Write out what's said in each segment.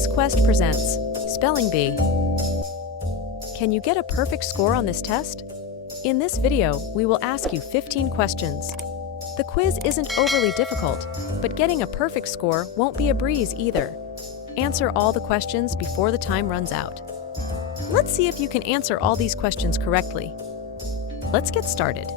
Quiz Quest presents Spelling Bee. Can you get a perfect score on this test? In this video, we will ask you 15 questions. The quiz isn't overly difficult, but getting a perfect score won't be a breeze either. Answer all the questions before the time runs out. Let's see if you can answer all these questions correctly. Let's get started.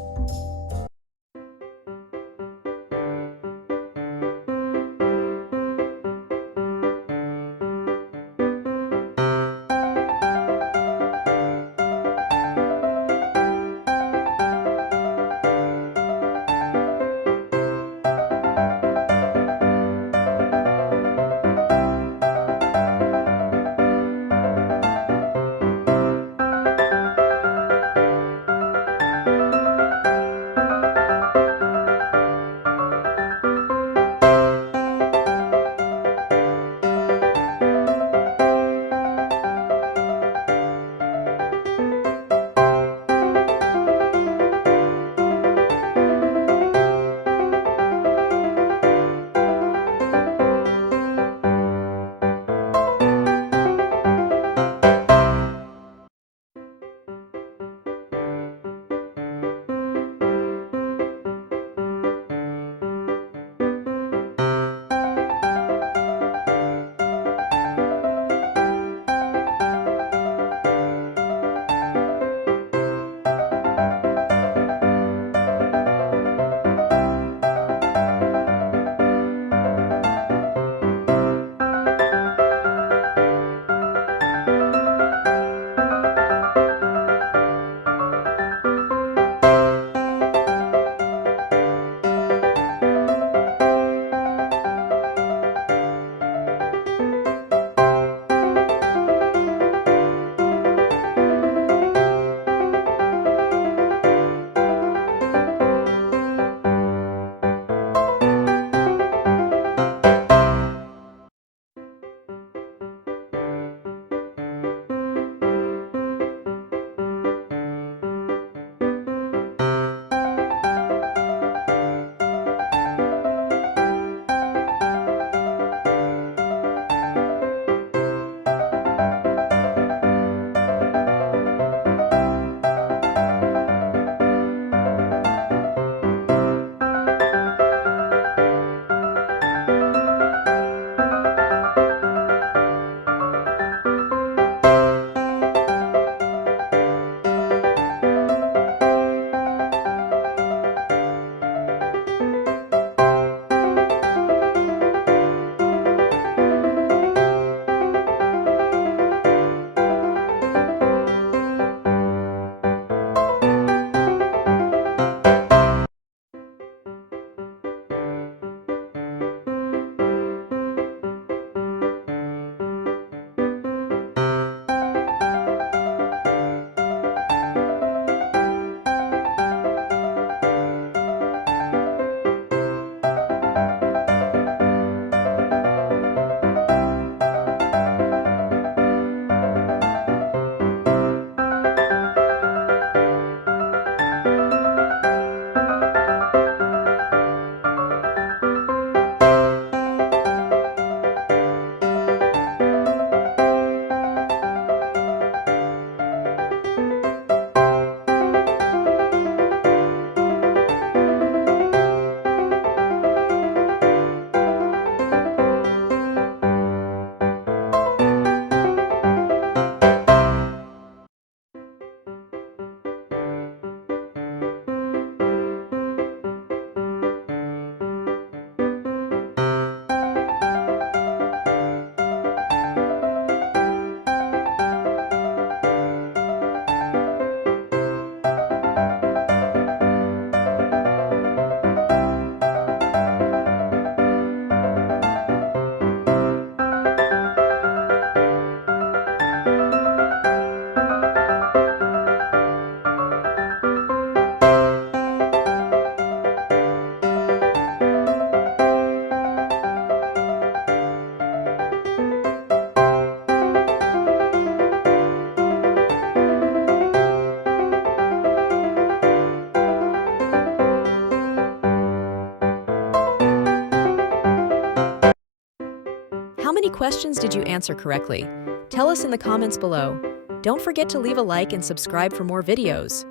many questions did you answer correctly? Tell us in the comments below. Don't forget to leave a like and subscribe for more videos.